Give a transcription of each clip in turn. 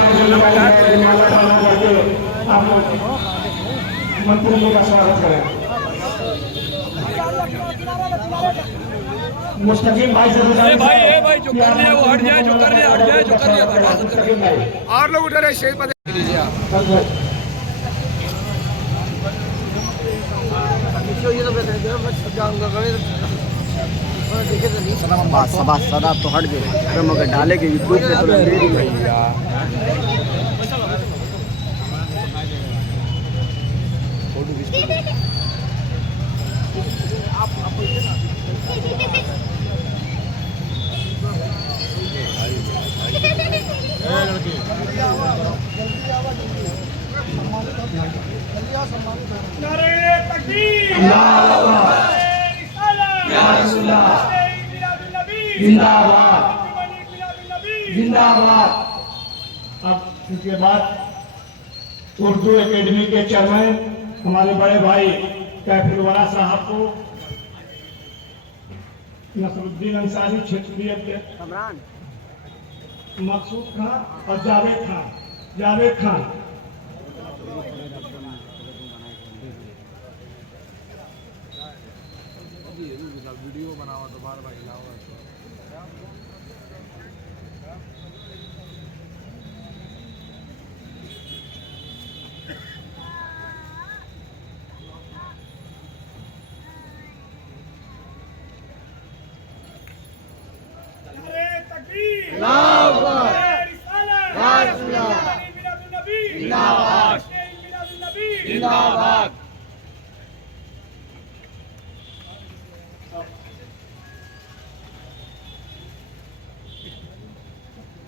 आप मंत्री जी का स्वागत करें। मुस्तकीम भाई से भाई जो कर रहे हैं वो हट जाए, जो कर रहे हैं हट जाए, जो कर रहे हैं मुस्तकीम भाई और लोग उधर शेर पर सदा तो हट गए, अरे मगर डाले के यूट्यूब पे तो ले रही है यार। जिंदाबाद जिंदाबाद। अब इसके बाद उर्दू एकेडमी के चेयरमैन हमारे बड़े भाई कैफुलवाला साहब को नसरुद्दीन अंसारी, क्षेत्रीय मकसूद खान और जावेद खान वीडियो बनावा तो बार बार हिलावा। जिंदाबाद।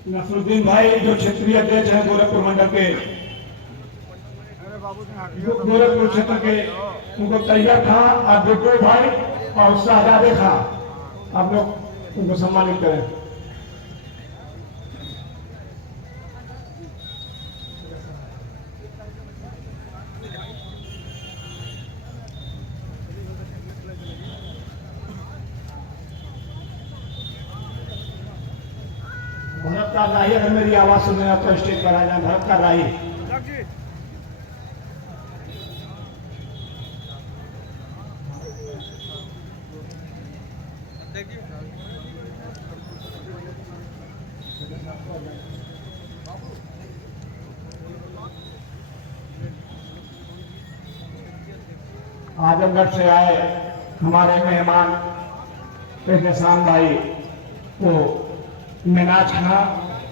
नसरुद्दीन भाई जो क्षेत्रीय अध्यक्ष हैं गोरखपुर मंडल के, गोरखपुर क्षेत्र के, उनको तैयब खां और बिट्टू भाई और शाहजादे खां, आप लोग उनको सम्मानित करें। भरत का राही, अगर मेरी आवाज सुने आप तो स्टेज पर आ जाए। भरत का राही आजमगढ़ से आए हमारे मेहमान एहसान भाई को मिनाज खां,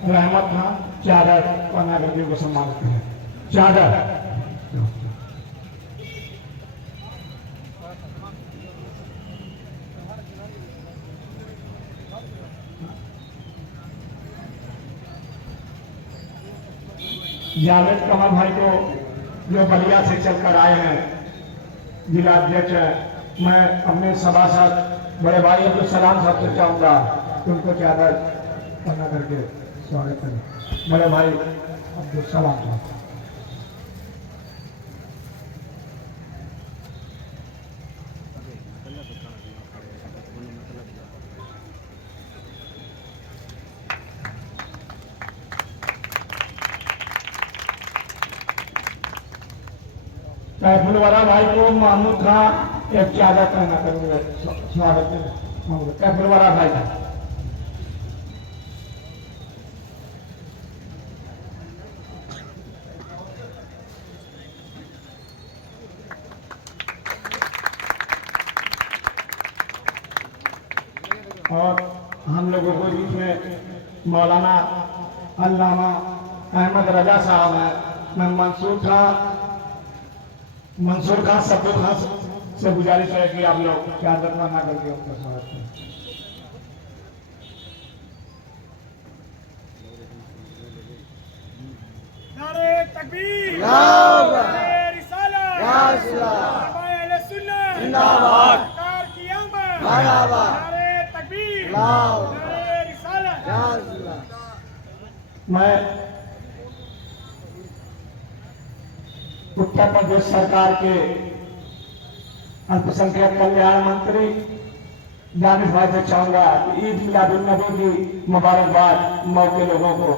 रहमत खां, चादर और नागरिकों को सम्मानित करें। चादर जावेद कमल भाई को जो बलिया से चलकर आए हैं, जिला अध्यक्ष है। मैं अपने सभासद बड़े भाई अब्दुल सलाम साहब से चाहूंगा कि उनको चादर करना करके स्वागत करें। बड़े भाई अब्दुल सलाम साहब। कैफुलवाला भाई को महमूद खां एक चादर पहना करूंगा, स्वागत करूंगा कैफुलवाला भाई का। और हम लोगों को बीच में मौलाना अल्लामा अहमद रजा साहब हैं। मैं मंसूर खान सब्बू खान से गुजारिश है कि आप लोग चादर बना करके उनका स्वागत करें। नारे तकबीर, नारे रिसालत, अहले सुन्नत, जिंदाबाद, सरकार की आमद, जिंदाबाद, नारे तकबीर, नारे रिसालत। मैं उत्तर प्रदेश सरकार के अल्पसंख्यक कल्याण मंत्री दानिश भाई से चाहूंगा कि ईद मिलादुन्नबी की मुबारकबाद मऊ के लोगों को।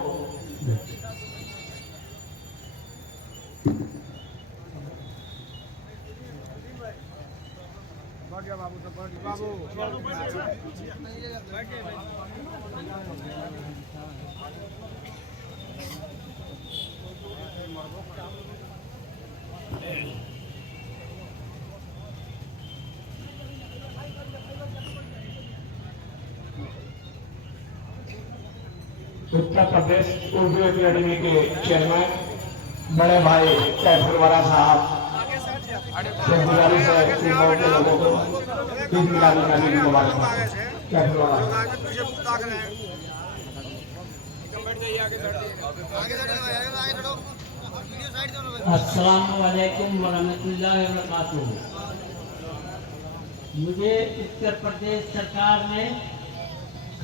उत्तर प्रदेश उर्दू अकेडमी के चेयरमैन बड़े भाई कैफरवाला साहब से गुजारिश है कि गाँव के लोगों को ईद मिलाद नबी की मुबारकबाद। कैफरवाला अस्सलाम वालेकुम वरहमतुल्लाहि वबरकातुहू। मुझे उत्तर प्रदेश सरकार ने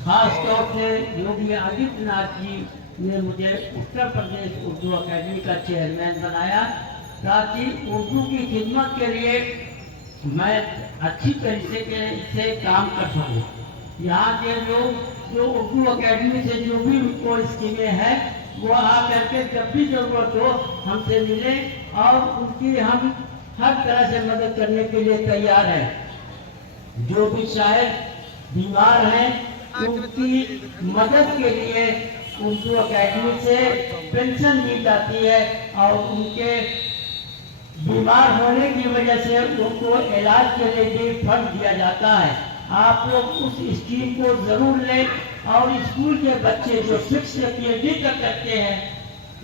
खास तौर से योगी आदित्यनाथ जी ने मुझे उत्तर प्रदेश उर्दू अकेडमी का चेयरमैन बनाया ताकि उर्दू की खिदमत के लिए मैं अच्छी तरीके से काम कर सकूं। यहाँ के लोग जो उर्दू अकेडमी से जो भी उनको स्कीमें हैं वो आ करके जब भी जरूरत हो हमसे मिले और उनकी हम हर तरह से मदद करने के लिए तैयार हैं। जो भी शायद बीमार हैं उनकी मदद के लिए उर्दू अकेडमी से पेंशन दी जाती है और उनके बीमार होने की वजह से उनको इलाज के लिए भी फंड दिया जाता है। आप लोग उस स्कीम को जरूर लें और स्कूल के बच्चे जो 6 से PhD तक करते हैं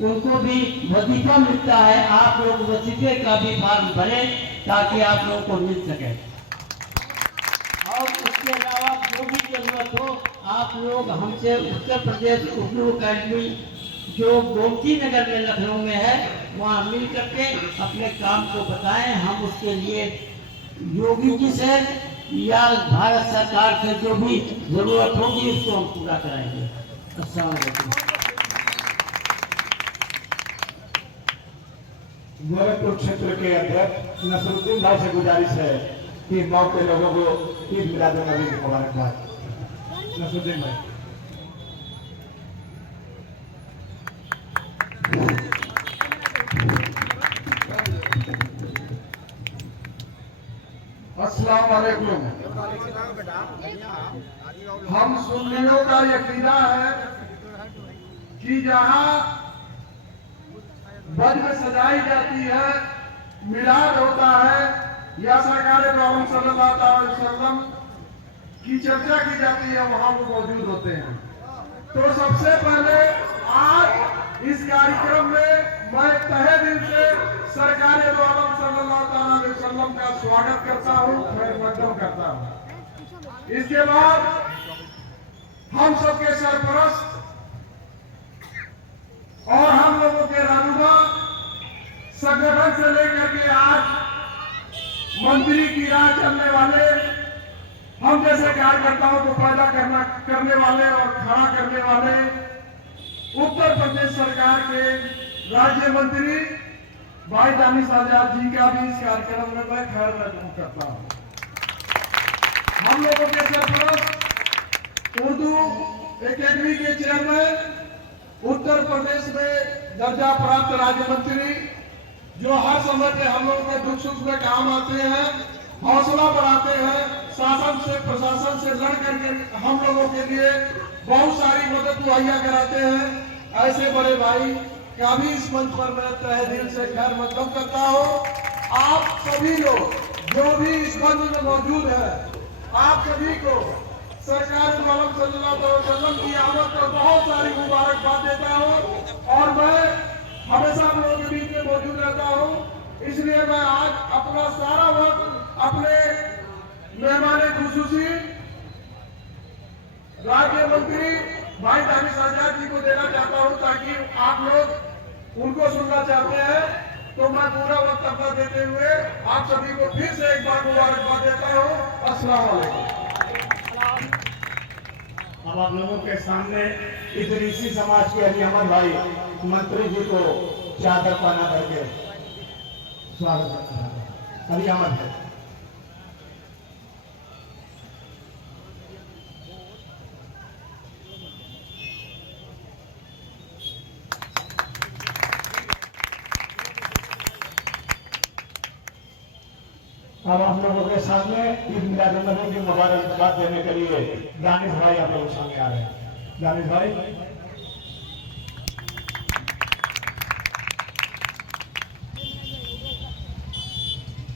उनको भी वजीफा मिलता है। आप लोग वजीफे का भी फॉर्म भरें ताकि आप लोगों को मिल सके। और उसके अलावा जो भी जरूरत हो आप लोग हमसे उत्तर प्रदेश उर्दू अकेडमी जो गोमती नगर में लखनऊ में है वहाँ मिल करके अपने काम को बताएं। हम उसके लिए योगी जी से या भारत सरकार से जो भी जरूरत होगी उसको हम पूरा कराएंगे। अस्सलाम वालेकुम। गोरखपुर क्षेत्र के अध्यक्ष नसरुद्दीन भाई से गुजारिश है कि गाँव के लोगों को ईद मिलाद नबी की मुबारकबाद। नसरुद्दीन भाई। अस्सलाम वालेकुम। हम सुन्नियों का यकीना है कि जहाँ वज्र सजाई जाती है, मिलाद होता है या सरकार आलम सल्लल्लाहु अलैहि वसल्लम की चर्चा की जाती है वहाँ वो मौजूद होते हैं। तो सबसे पहले आज इस कार्यक्रम में मैं तहे दिल से सरकार आलम सल्लल्लाहु अलैहि वसल्लम का स्वागत करता हूँ, खैर मकदम करता हूँ। इसके बाद हम सबके सरपरस्त और हम लोगों के रहनुमा संगठन से लेकर के आज मंत्री की राह चलने वाले हम जैसे कार्यकर्ताओं को पैदा करने वाले और खड़ा करने वाले उत्तर प्रदेश सरकार के राज्य मंत्री भाई दानिश आजाद जी का भी इस कार्यक्रम में मैं खैर मकदम करता हूं। हम लोगों के सरपरस्त उर्दू एकेडमी के चेयरमैन, उत्तर प्रदेश में दर्जा प्राप्त राज्य मंत्री जो हर समय पे हम लोगों के दुख सुख में काम आते हैं, हौसला बढ़ाते हैं, शासन से प्रशासन से लड़ करके हम लोगों के लिए बहुत सारी मदद मुहैया कराते हैं। ऐसे बड़े भाई का भी इस मंच पर मैं तहे दिल से खैर मकदम करता हूँ। आप सभी लोग जो भी इस मंच में मौजूद है, आप सभी को सरकार आलम सल्लल्लाहु अलैहि वसल्लम की आमद पर बहुत सारी मुबारकबाद देता हूँ और मैं हमेशा आप लोगों के बीच में मौजूद रहता हूँ। इसलिए मैं आज अपना सारा वक्त अपने मेहमान खुसूसी राज्य मंत्री भाई दानिश आजाद जी को देना चाहता हूँ ताकि आप लोग उनको सुनना चाहते हैं। तो मैं पूरा वक्त अपना देते हुए आप सभी को फिर से एक बार मुबारकबाद देता हूँ। अस्सलाम वालेकुम। अब आप लोगों के सामने इदरीसी समाज के अली अहमद भाई मंत्री जी को चादर पहना करके स्वागत करते हैं। अली अहमद है। अब हम लोगों के सामने ईद मिलादुन्नबी की मुबारकबाद देने के लिए दानिश भाई आप लोगों के सामने आ रहे हैं। दानिश भाई,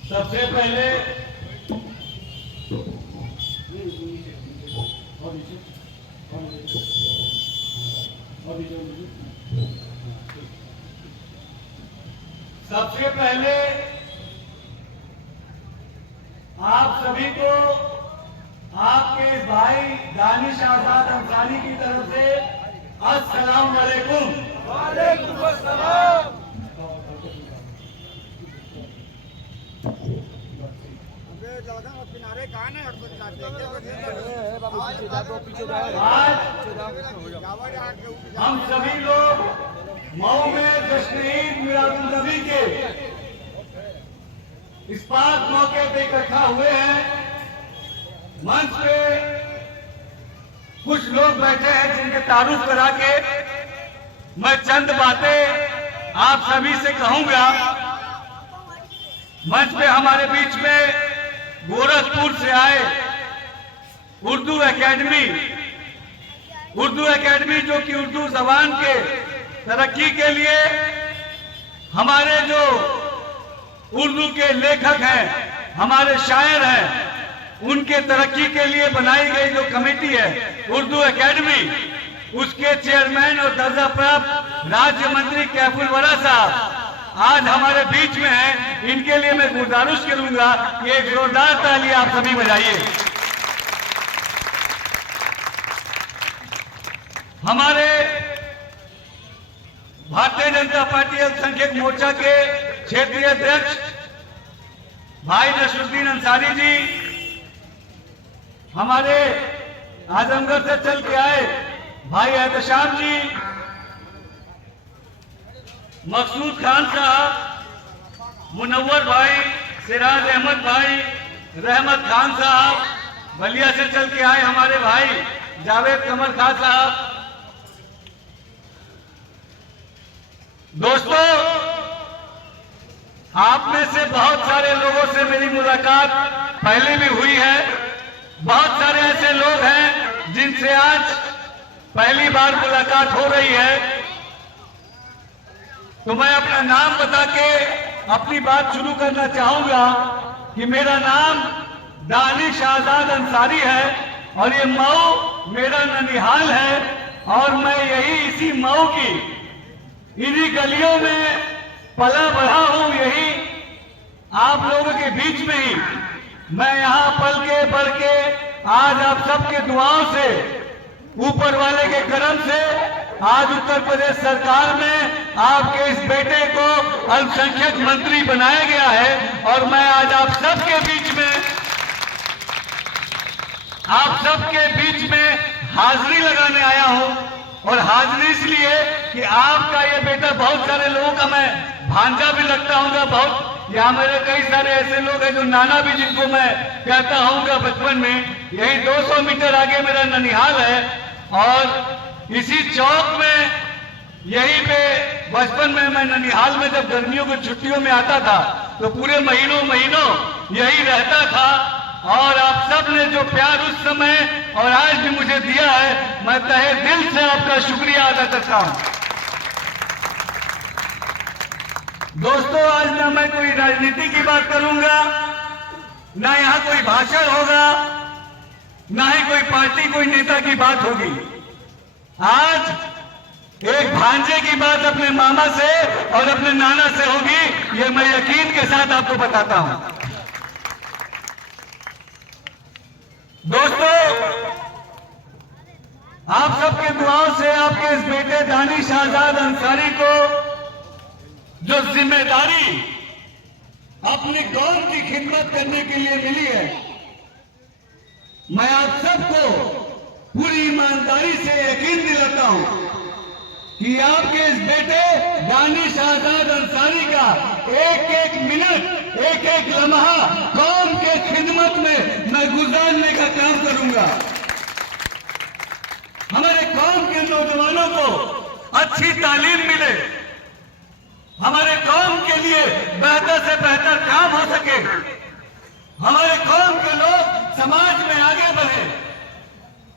सबसे पहले आप सभी को आपके इस भाई दानिश आजाद अंसारी की तरफ से अस्सलाम वालेकुम। वालेकुम अस्सलाम। आज हम सभी लोग मऊ में जश्न ईद मिलादुन्नबी के इस बात मौके पे इकट्ठा हुए हैं। मंच पे कुछ लोग बैठे हैं जिनके तारुफ करा के मैं चंद बातें आप सभी से कहूंगा। मंच पे हमारे बीच में गोरखपुर से आए उर्दू एकेडमी जो कि उर्दू जबान के तरक्की के लिए हमारे जो उर्दू के लेखक हैं, हमारे शायर हैं, उनके तरक्की के लिए बनाई गई जो कमेटी है उर्दू एकेडमी, उसके चेयरमैन और दर्जा प्राप्त राज्य मंत्री कैफुल वरा साहब आज हमारे बीच में हैं। इनके लिए मैं गुजारिश करूंगा कि एक जोरदार ताली आप सभी बजाइए। हमारे भारतीय जनता पार्टी अल्पसंख्यक मोर्चा के क्षेत्रीय अध्यक्ष भाई नसरुद्दीन अंसारी जी, हमारे आजमगढ़ से चल के आए भाई एहतशाम जी, मकसूद खान साहब, मुनव्वर भाई, सिराज अहमद भाई, रहमत खान साहब, बलिया से चल के आए हमारे भाई जावेद कमर खान साहब। दोस्तों, आप में से बहुत सारे लोगों से मेरी मुलाकात पहले भी हुई है। बहुत सारे ऐसे लोग हैं जिनसे आज पहली बार मुलाकात हो रही है। तो मैं अपना नाम बता के अपनी बात शुरू करना चाहूंगा कि मेरा नाम दानिश आजाद अंसारी है और ये मऊ मेरा ननिहाल है और मैं यही इसी मऊ की इन्हीं गलियों में पला बढ़ा हूं। यही आप लोगों के बीच में ही मैं यहाँ पल के बढ़ के आज आप सबके दुआओं से, ऊपर वाले के करम से आज उत्तर प्रदेश सरकार में आपके इस बेटे को अल्पसंख्यक मंत्री बनाया गया है और मैं आज आप सबके बीच में हाजिरी लगाने आया हूं। और हाजिरी इसलिए कि आपका ये बेटा बहुत सारे लोगों का मैं भांजा भी लगता हूँ। बहुत यहाँ मेरे कई सारे ऐसे लोग हैं जो नाना भी जिनको मैं कहता हूँगा बचपन में। यही 200 मीटर आगे मेरा ननिहाल है और इसी चौक में यहीं पे बचपन में मैं ननिहाल में जब गर्मियों की छुट्टियों में आता था तो पूरे महीनों यही रहता था। और आप सब ने जो प्यार उस समय और आज भी मुझे दिया है, मैं तहे दिल से आपका शुक्रिया अदा करता हूं। दोस्तों, आज ना मैं कोई राजनीति की बात करूंगा, ना यहाँ कोई भाषण होगा, ना ही कोई पार्टी कोई नेता की बात होगी। आज एक भांजे की बात अपने मामा से और अपने नाना से होगी, ये मैं यकीन के साथ आपको बताता हूं। दोस्तों, आप सबके दुआओं से आपके इस बेटे दानिश आजाद अंसारी को जो जिम्मेदारी अपनी कौम की खिदमत करने के लिए मिली है, मैं आप सबको पूरी ईमानदारी से यकीन दिलाता हूं कि आपके इस बेटे दानिश आजाद अंसारी का एक एक मिनट, एक एक लम्हा कौम के खिदमत में मैं गुजारने का काम करूंगा। हमारे कौम के नौजवानों को अच्छी तालीम मिले, हमारे कौम के लिए बेहतर से बेहतर काम हो सके, हमारे कौम के लोग समाज में आगे बढ़े,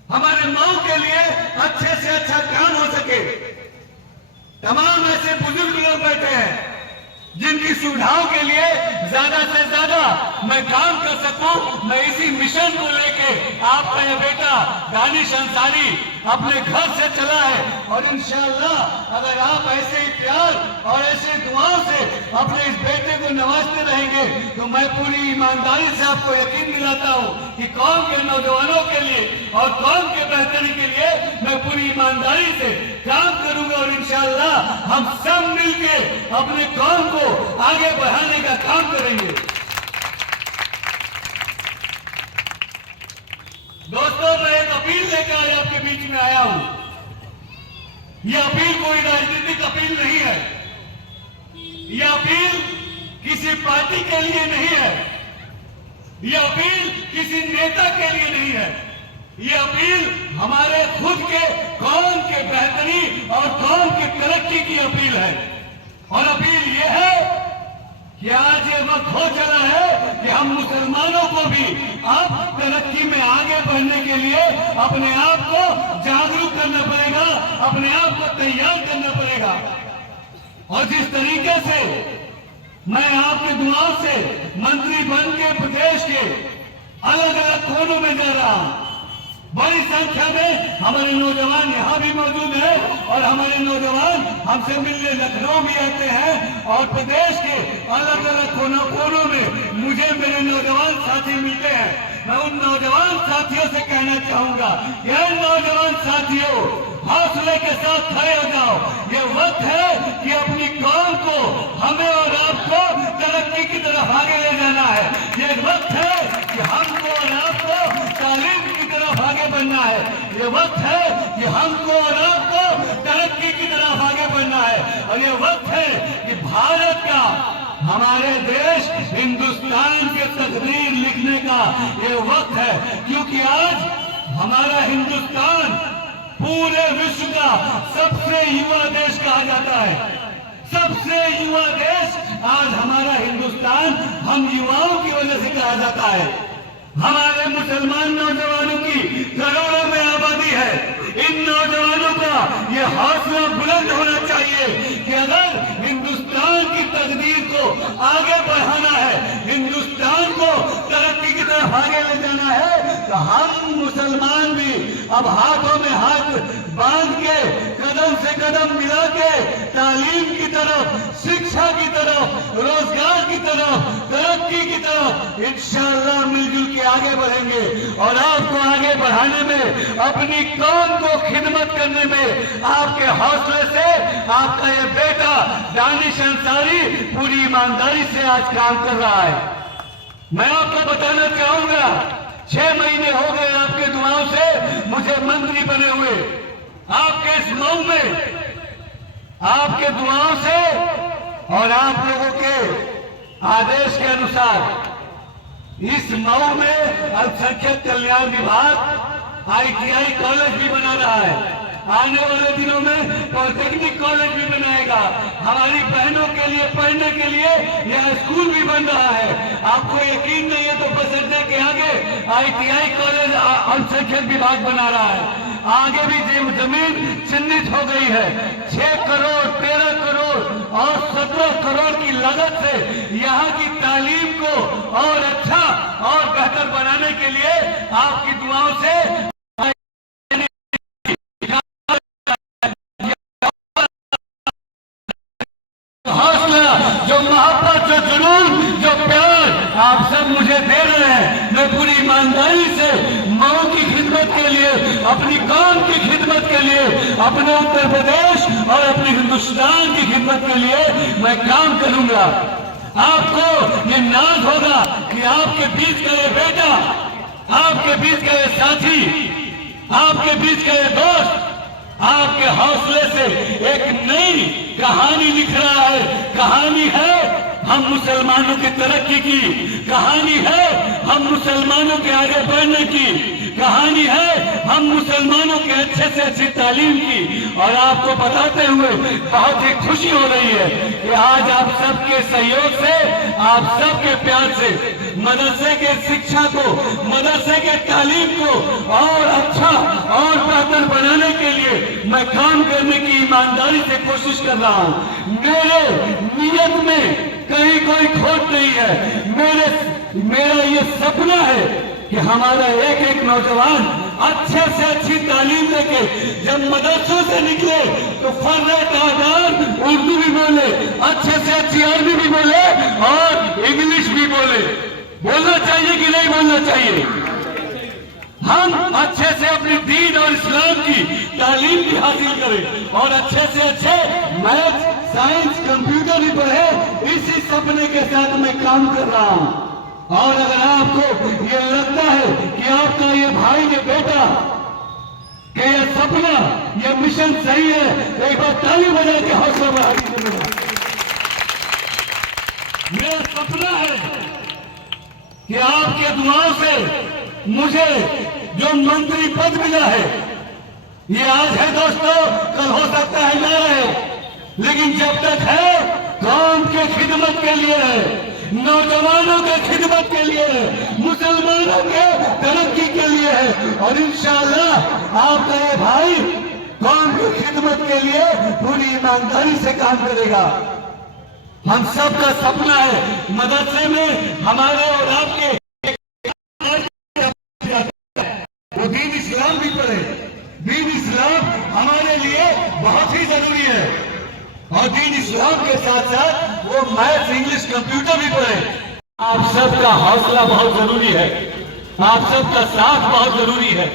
हमारे मऊ के लिए अच्छे से अच्छा काम हो सके। तमाम ऐसे बुजुर्ग लोग बैठे हैं जिनकी सुविधाओं के लिए ज्यादा से ज्यादा मैं काम कर सकूं। मैं इसी मिशन को लेके आपका ये बेटा दानिश अंसारी अपने घर से चला है, और इंशाअल्लाह अगर आप ऐसे ही प्यार और ऐसे दुआओं से अपने इस बेटे को नवाजते रहेंगे तो मैं पूरी ईमानदारी से आपको यकीन दिलाता हूं कि कौम के नौजवानों के लिए और कौम के बेहतरी के लिए मैं पूरी ईमानदारी से काम करूंगा, और इंशाअल्लाह हम सब मिलके अपने कौम को आगे बढ़ाने का काम करेंगे। दोस्तों, मैं एक अपील लेकर आपके बीच में आया हूं। यह अपील कोई राजनीतिक अपील नहीं है, यह अपील किसी पार्टी के लिए नहीं है, यह अपील किसी नेता के लिए नहीं है, यह अपील हमारे खुद के कौम के बेहतरी और कौम की तरक्की की अपील है। और अपील यह है कि आज ये वक्त हो चला है कि हम मुसलमानों को भी अब तरक्की में आगे बढ़ने के लिए अपने आप को जागरूक करना पड़ेगा, अपने आप को तैयार करना पड़ेगा। और जिस तरीके से मैं आपकी दुआओं से मंत्री बन के प्रदेश के अलग अलग कोनों में जा रहा हूं, बड़ी संख्या में हमारे नौजवान यहाँ भी मौजूद हैं और हमारे नौजवान हमसे मिलने लखनऊ भी आते हैं, और प्रदेश के अलग अलग कोनों में मुझे मेरे नौजवान साथी मिलते हैं। मैं उन नौजवान साथियों से कहना चाहूंगा, ये नौजवान साथियों, हौसले के साथ खड़े हो जाओ। ये वक्त है कि अपनी कौम को, हमें और आपको तरक्की की तरफ आगे ले जाना है। ये वक्त है कि हमको और आपको तालीम की तरफ आगे बढ़ना है। ये वक्त है कि हमको और आपको तरक्की की तरफ आगे बढ़ना है। और ये वक्त है कि भारत का, हमारे देश हिंदुस्तान के तकदीर लिखने का ये वक्त है, क्योंकि आज हमारा हिंदुस्तान पूरे विश्व का सबसे युवा देश कहा जाता है। सबसे युवा देश आज हमारा हिंदुस्तान हम युवाओं की वजह से कहा जाता है। हमारे मुसलमान नौजवानों की करोड़ों में आबादी है। इन नौजवानों का ये हौसला बुलंद होना चाहिए कि अगर हिंदुस्तान की तकदीर को आगे बढ़ाना है, हिंदुस्तान को तरक्की की तरफ आगे ले जाना है, तो हम मुसलमान भी अब हाथों में हाथ बांध के, कदम से कदम मिला के तालीम की तरफ, शिक्षा की तरफ, रोजगार की तरफ, तरक्की की तरफ इंशाअल्लाह मिलजुल के आगे बढ़ेंगे। और आपको आगे बढ़ाने में, अपनी कौम को खिदमत करने में आपके हौसले से आपका ये बेटा दानिश अंसारी पूरी ईमानदारी से आज काम कर रहा है। मैं आपको बताना चाहूंगा, 6 महीने हो गए आपके दुआओं से मुझे मंत्री बने हुए। आपके इस मऊ में, आपके दुआओं से और आप लोगों के आदेश के अनुसार इस मऊ में अल्पसंख्यक कल्याण विभाग ITI कॉलेज भी बना रहा है। आने वाले दिनों में पॉलिटेक्निक कॉलेज भी बनाएगा। हमारी बहनों के लिए पढ़ने के लिए यह स्कूल भी बन रहा है। आपको यकीन नहीं है तो बस अड्डे के आगे ITI कॉलेज अल्पसंख्यक विभाग बना रहा है। आगे भी जमीन चिन्हित हो गई है। 6 करोड़, 13 करोड़ और 17 करोड़ की लागत से यहाँ की तालीम को और अच्छा और बेहतर बनाने के लिए आपकी दुआओं से हौसला, जो मोहब्बत, जो जुनून, जो प्यार आप सब मुझे दे रहे हैं, मैं पूरी ईमानदारी से मऊ की खिदमत के लिए, अपनी कौम की खिदमत के लिए, अपने उत्तर प्रदेश और अपने हिंदुस्तान की खिदमत के लिए मैं काम करूंगा। आपको ये नाज होगा कि आपके बीच का ये बेटा, आपके बीच का ये साथी, आपके बीच का ये दोस्त आपके हौसले से एक नई कहानी लिख रहा है। कहानी है हम मुसलमानों की तरक्की की कहानी है, हम मुसलमानों के आगे बढ़ने की कहानी है, हम मुसलमानों के अच्छे से अच्छी तालीम की। और आपको बताते हुए बहुत ही खुशी हो रही है कि आज आप सबके सहयोग से, आप सबके प्यार से मदरसे के शिक्षा को, मदरसे के तालीम को और अच्छा और बेहतर बनाने के लिए मैं काम करने की ईमानदारी से कोशिश कर रहा हूं। मेरे नियत में कहीं कोई खोट नहीं है। मेरा ये सपना है कि हमारा एक एक नौजवान अच्छे से अच्छी तालीम लेके जब मदरसों से निकले तो फर्रे तादाद उर्दू भी बोले, अच्छे से अच्छी अरबी भी बोले और इंग्लिश भी बोले। बोलना चाहिए कि नहीं बोलना चाहिए? हम अच्छे से अपनी दीन और इस्लाम की तालीम भी हासिल करें और अच्छे से अच्छे मैथ, साइंस, कंप्यूटर भी पढ़े। इसी सपने के साथ मैं काम कर रहा हूं। और अगर आपको ये लगता है कि आपका ये भाई, ये बेटा कि ये सपना, ये मिशन सही है, तो एक बार ताली बजा के हौसला बढ़ा दीजिए। मेरा सपना है कि आपके दुआओं से मुझे जो मंत्री पद मिला है, ये आज है दोस्तों, कल हो सकता है ना रहे, लेकिन जब तक है कौम के खिदमत के लिए है, नौजवानों के खिदमत के लिए है, मुसलमानों के तरक्की के लिए है। और इंशाअल्लाह आपका ये भाई कौम की खिदमत के लिए पूरी ईमानदारी से काम करेगा। हम सबका सपना है मदरसे में हमारे और आपके वो दीन इस्लाम भी पढ़े। दीन इस्लाम हमारे लिए बहुत ही जरूरी है और दीन इस्लाम के साथ साथ वो मैथ्स, इंग्लिश, कंप्यूटर भी पढ़े। आप सबका हौसला बहुत जरूरी है, आप सबका साथ बहुत जरूरी है।